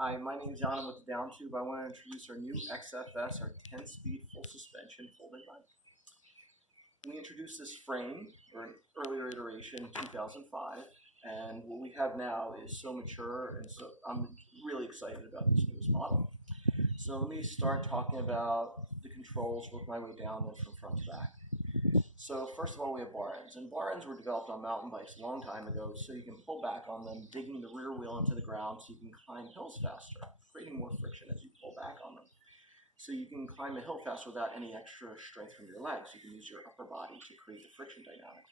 Hi, my name is Jan. I'm with Downtube. I want to introduce our new XFS, our 10-speed full suspension folding bike. We introduced this frame, or an earlier iteration, in 2005, and what we have now is so mature, and so I'm really excited about this newest model. So let me start talking about the controls, work my way down then from front to back. So first of all, we have bar ends, and bar ends were developed on mountain bikes a long time ago so you can pull back on them, digging the rear wheel into the ground so you can climb hills faster, creating more friction as you pull back on them. So you can climb a hill faster without any extra strength from your legs. You can use your upper body to create the friction dynamic.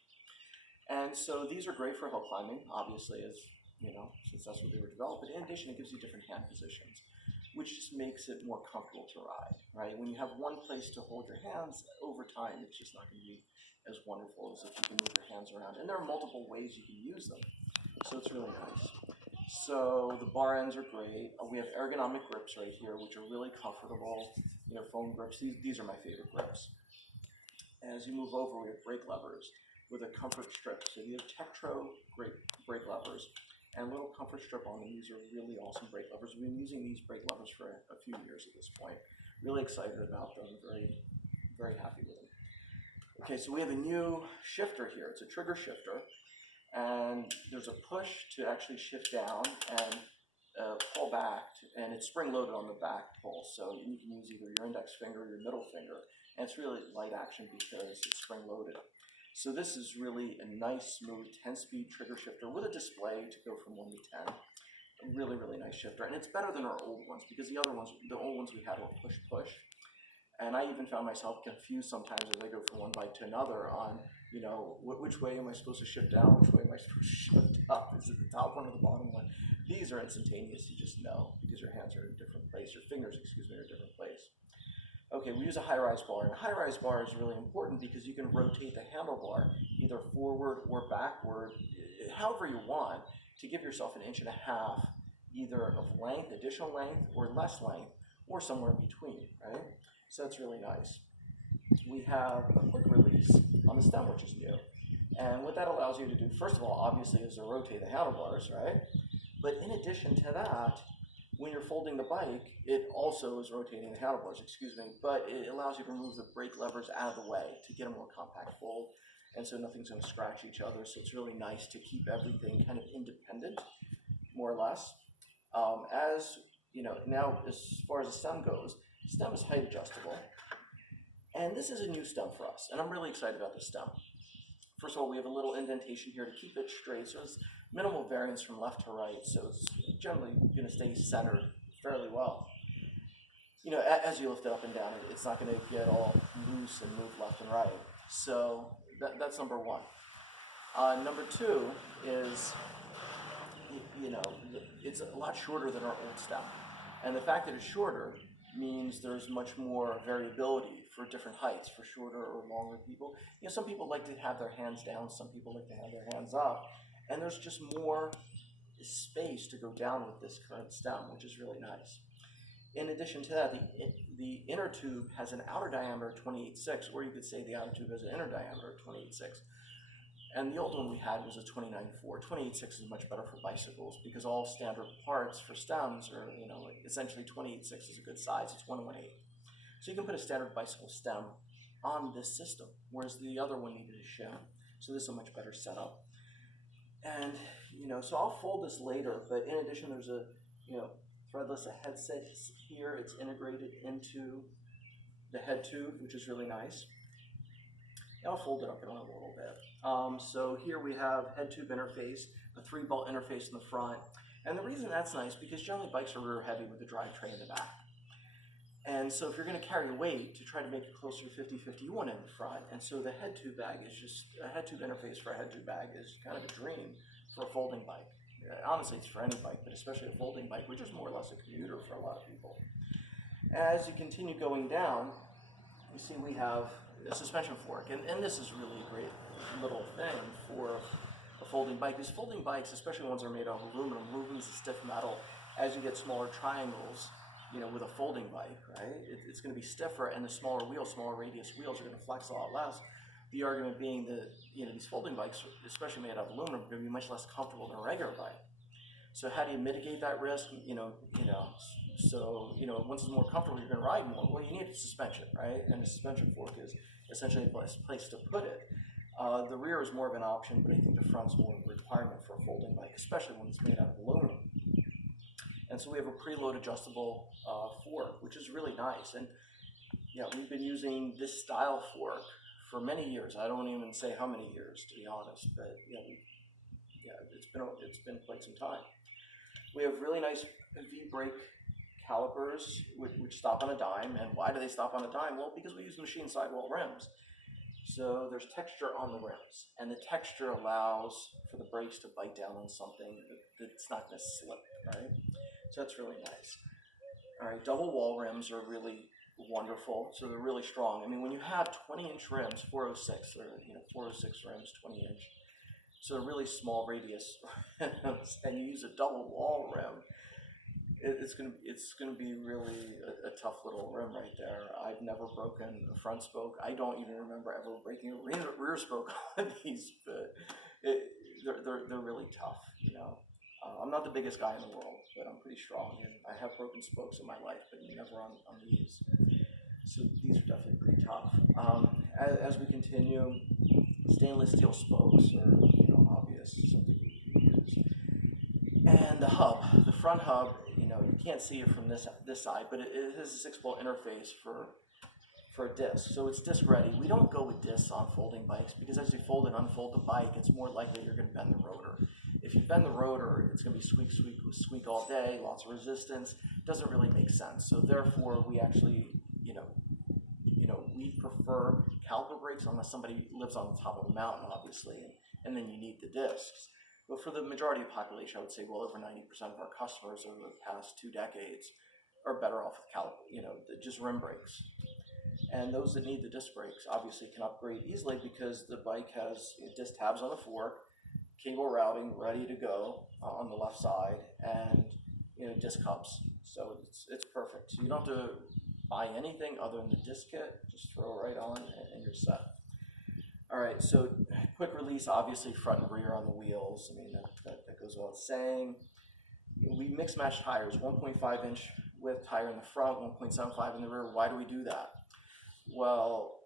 And so these are great for hill climbing, obviously, as you know, since that's what they were developed. But in addition, it gives you different hand positions, which just makes it more comfortable to ride, right? When you have one place to hold your hands, over time, it's just not going to be as wonderful as if you can move your hands around. And there are multiple ways you can use them, so it's really nice. So the bar ends are great. We have ergonomic grips right here, which are really comfortable, foam grips. These are my favorite grips. As you move over, we have brake levers with a comfort strip. So you have Tektro brake levers and a little comfort strip on them. These are really awesome brake levers. We've been using these brake levers for a few years at this point. Really excited about them, very, very happy with them. Okay, so we have a new shifter here. It's a trigger shifter, and there's a push to actually shift down and pull back, and it's spring-loaded on the back pull, so you can use either your index finger or your middle finger, and it's really light action because it's spring-loaded. So this is really a nice, smooth 10-speed trigger shifter with a display to go from 1 to 10. A really, really nice shifter, and it's better than our old ones because the old ones we had were push-push. And I even found myself confused sometimes as I go from one bike to another on, which way am I supposed to shift down, which way am I supposed to shift up? Is it the top one or the bottom one? These are instantaneous, you just know, because your hands are in a different place, your fingers, are in a different place. Okay, we use a high-rise bar, and a high-rise bar is really important because you can rotate the handlebar either forward or backward, however you want, to give yourself 1.5 inches, either of length, additional length, or less length, or somewhere in between, right? So that's really nice. We have a quick release on the stem, which is new. And what that allows you to do, first of all, obviously, is to rotate the handlebars, right? But in addition to that, when you're folding the bike, it also is rotating the handlebars, but it allows you to move the brake levers out of the way to get a more compact fold. And so nothing's going to scratch each other. So it's really nice to keep everything kind of independent, more or less. Now as far as the stem goes, stem is height adjustable, and this is a new stem for us, and I'm really excited about this stem. First of all, we have a little indentation here to keep it straight, so it's minimal variance from left to right, so it's generally going to stay centered fairly well. As you lift it up and down, it's not going to get all loose and move left and right. So that's number one. Number two is, it's a lot shorter than our old stem, and the fact that it's shorter means there's much more variability for different heights, for shorter or longer people. Some people like to have their hands down, some people like to have their hands up, and there's just more space to go down with this current stem, which is really nice. In addition to that, the inner tube has an outer diameter of 28.6, or you could say the outer tube has an inner diameter of 28.6. And the old one we had was a 29.4. 28.6 is much better for bicycles because all standard parts for stems are, essentially 28.6 is a good size. It's 1/1/8. So you can put a standard bicycle stem on this system, whereas the other one needed a shim. So this is a much better setup. And, so I'll fold this later, but in addition, there's a, threadless headset here. It's integrated into the head tube, which is really nice. I'll fold it up in a little bit. So here we have head tube interface, a 3-bolt interface in the front. And the reason that's nice because generally bikes are rear heavy with the drivetrain in the back. And so if you're going to carry weight to try to make it closer to 50/50, you want it in the front. And so the head tube bag is just, a head tube interface for a head tube bag is kind of a dream for a folding bike. Honestly, it's for any bike, but especially a folding bike, which is more or less a commuter for a lot of people. As you continue going down, you see we have a suspension fork, and this is really a great little thing for a folding bike. These folding bikes, especially ones that are made out of aluminum is a stiff metal. As you get smaller triangles, with a folding bike, right, it's going to be stiffer, and the smaller wheels, smaller radius wheels are going to flex a lot less. The argument being that these folding bikes, especially made out of aluminum, are going to be much less comfortable than a regular bike. So how do you mitigate that risk? So once it's more comfortable, you're going to ride more. Well, you need a suspension, right? And a suspension fork is essentially a place to put it. The rear is more of an option, but I think the front's more of a requirement for a folding bike, especially when it's made out of aluminum. And so we have a preload adjustable fork, which is really nice. And we've been using this style fork for many years. I don't even say how many years, to be honest, but it's been quite some time. We have really nice V-brake calipers which stop on a dime. And why do they stop on a dime? Well, because we use machine sidewall rims. So there's texture on the rims, and the texture allows for the brakes to bite down on something that's not going to slip, right? So that's really nice. All right, double wall rims are really wonderful. So they're really strong. I mean, when you have 20-inch rims, 406 or 406 rims, 20-inch, so they're really small radius, and you use a double wall rim, it's gonna be really a tough little rim right there. I've never broken a front spoke. I don't even remember ever breaking a rear spoke on these, but they're really tough. I'm not the biggest guy in the world, but I'm pretty strong, and I have broken spokes in my life, but never on these. So these are definitely pretty tough. As we continue, stainless steel spokes are obvious, something we use. And the hub, the front hub, you can't see it from this side, but it has a 6-bolt interface for a disc. So it's disc ready. We don't go with discs on folding bikes because as you fold and unfold the bike, it's more likely you're going to bend the rotor. If you bend the rotor, it's going to be squeak, squeak, squeak all day, lots of resistance. Doesn't really make sense. So therefore, we actually, we prefer caliper brakes unless somebody lives on the top of a mountain, obviously, and then you need the discs. But for the majority of the population, I would say well over 90% of our customers over the past 2 decades are better off with caliper, just rim brakes. And those that need the disc brakes obviously can upgrade easily because the bike has disc tabs on the fork, cable routing ready to go on the left side, and disc hubs. So it's perfect. So you don't have to buy anything other than the disc kit. Just throw it right on and you're set. All right, so quick release, obviously front and rear on the wheels. I mean, that goes without saying. We mix match tires, 1.5-inch width tire in the front, 1.75 in the rear. Why do we do that? Well,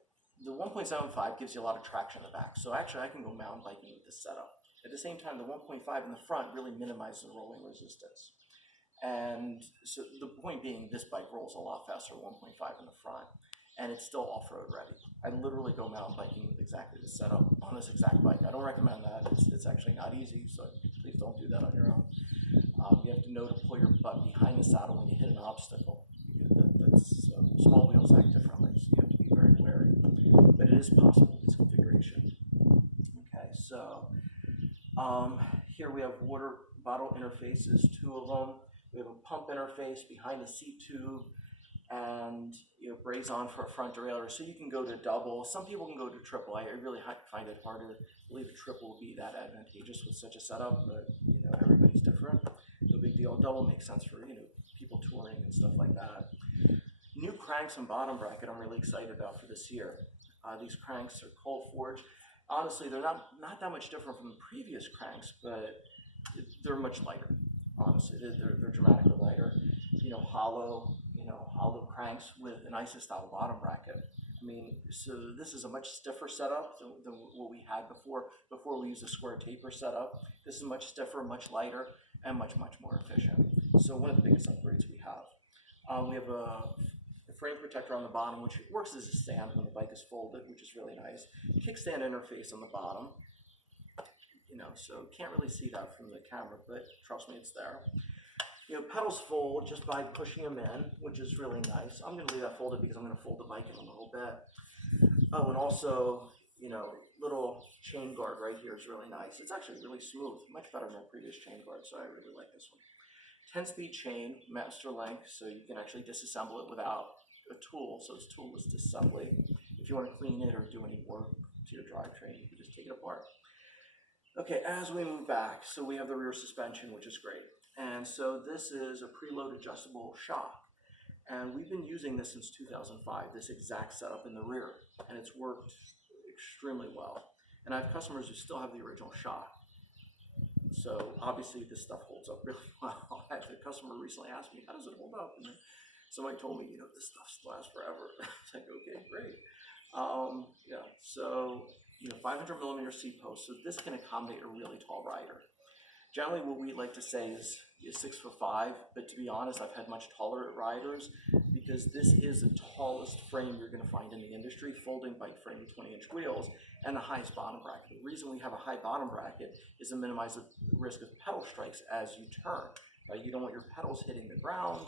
the 1.75 gives you a lot of traction in the back. So actually I can go mountain biking with this setup. At the same time, the 1.5 in the front really minimizes the rolling resistance. And so the point being, this bike rolls a lot faster, 1.5 in the front, and it's still off-road ready. I literally go mountain biking with exactly this setup on this exact bike. I don't recommend that. It's actually not easy, so please don't do that on your own. You have to know to pull your butt behind the saddle when you hit an obstacle. Small wheels act differently, so you have to be very wary. But it is possible with this configuration. Okay, so here we have water bottle interfaces, 2 of them. We have a pump interface behind the seat tube, and braze on for a front derailleur, so you can go to double. Some people can go to triple. I really find it harder to believe a triple will be that advantageous with such a setup, but everybody's different. No big deal. Double makes sense for people touring and stuff like that. New cranks and bottom bracket I'm really excited about for this year. These cranks are cold forged. Honestly, they're not that much different from the previous cranks, but they're much lighter. Honestly, they're dramatically lighter. Hollow cranks with an ISO style bottom bracket. I mean, so this is a much stiffer setup than what we had before. Before we used a square taper setup. This is much stiffer, much lighter, and much more efficient. So one of the biggest upgrades we have. We have a frame protector on the bottom, which works as a stand when the bike is folded, which is really nice. Kickstand interface on the bottom. So can't really see that from the camera, but trust me, it's there. Pedals fold just by pushing them in, which is really nice. I'm going to leave that folded because I'm going to fold the bike in a little bit. Oh, and also, little chain guard right here is really nice. It's actually really smooth, much better than our previous chain guard, so I really like this one. 10-speed chain, master length, so you can actually disassemble it without a tool, so it's toolless disassembly. If you want to clean it or do any work to your drivetrain, you can just take it apart. Okay, as we move back, so we have the rear suspension, which is great. And so this is a preload adjustable shock. And we've been using this since 2005, this exact setup in the rear, and it's worked extremely well. And I have customers who still have the original shock. So obviously this stuff holds up really well. Actually, a customer recently asked me, how does it hold up? And somebody told me, this stuff lasts forever. It's like, okay, great. Yeah, so 500 millimeter seat post. So this can accommodate a really tall rider. Generally, what we like to say is 6'5", but to be honest, I've had much taller riders because this is the tallest frame you're going to find in the industry, folding bike frame with 20-inch wheels and the highest bottom bracket. The reason we have a high bottom bracket is to minimize the risk of pedal strikes as you turn. Right? You don't want your pedals hitting the ground,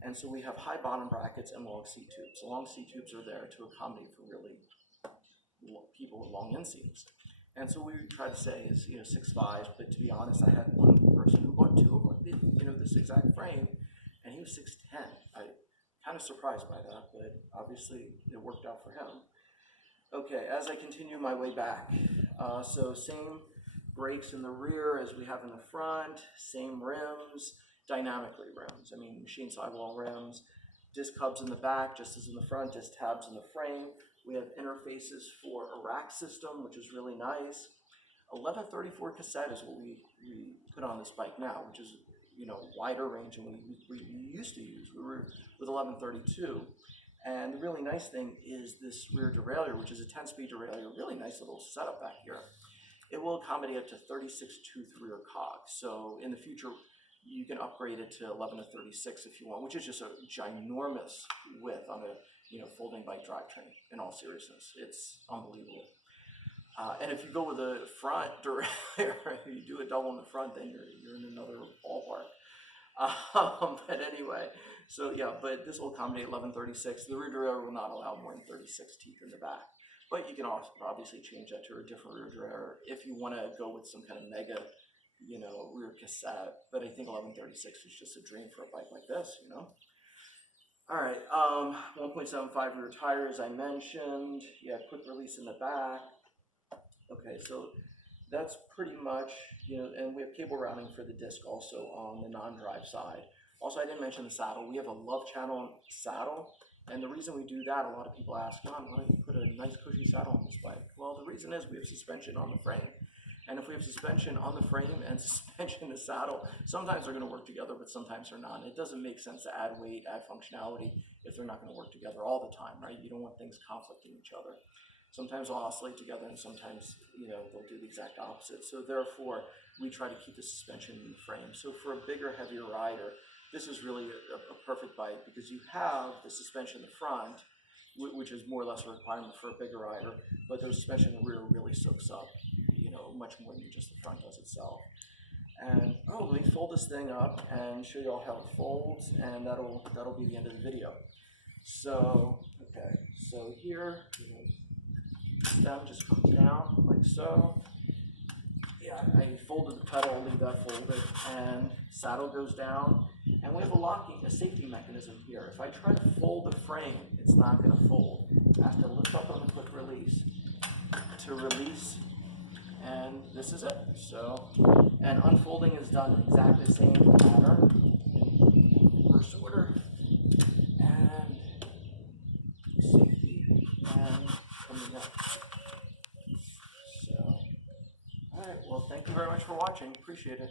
and so we have high bottom brackets and long seat tubes. So long seat tubes are there to accommodate for really people with long inseams. And so we try to say is 6'5", but to be honest, I had one person who bought two of this exact frame, and he was 6'10". I kind of surprised by that, but obviously it worked out for him. Okay, as I continue my way back, so same brakes in the rear as we have in the front, same rims, dynamically rims. I mean machine sidewall rims, disc hubs in the back, just as in the front, disc tabs in the frame. We have interfaces for a rack system, which is really nice. 1134 cassette is what we put on this bike now, which is wider range than we used to use. We were with 1132. And the really nice thing is this rear derailleur, which is a 10-speed derailleur, really nice little setup back here. It will accommodate up to 36-tooth rear cog. So in the future, you can upgrade it to 11 to 36 if you want, which is just a ginormous width on a folding bike drivetrain. In all seriousness, it's unbelievable. And if you go with a front derailleur, you do a double in the front, then you're in another ballpark. But anyway, so yeah, but this will accommodate 1136. The rear derailleur will not allow more than 36 teeth in the back. But you can also obviously change that to a different rear derailleur if you want to go with some kind of mega rear cassette, but I think 1136 is just a dream for a bike like this, All right, 1.75 rear tires I mentioned. Yeah, quick release in the back. Okay, so that's pretty much, and we have cable routing for the disc also on the non-drive side. Also, I didn't mention the saddle. We have a love channel saddle, and the reason we do that, a lot of people ask, John, why don't you put a nice cushy saddle on this bike? Well, the reason is we have suspension on the frame. And if we have suspension on the frame and suspension in the saddle, sometimes they're going to work together, but sometimes they're not. It doesn't make sense to add weight, add functionality if they're not going to work together all the time, right? You don't want things conflicting each other. Sometimes they'll oscillate together, and sometimes they'll do the exact opposite. So therefore, we try to keep the suspension in the frame. So for a bigger, heavier rider, this is really a perfect bike because you have the suspension in the front, which is more or less a requirement for a bigger rider, but the suspension in the rear really soaks up much more than just the front does itself. And let me fold this thing up and show you all how it folds, and that'll be the end of the video. So okay, so here stem just comes down like so. Yeah, I folded the pedal, leave that folded, and saddle goes down, and we have a safety mechanism here. If I try to fold the frame, it's not going to fold. I have to lift up on the quick release to release. And this is it. So, and unfolding is done in exactly the same pattern, reverse order, and safety, and coming up. So, all right. Well, thank you very much for watching. Appreciate it.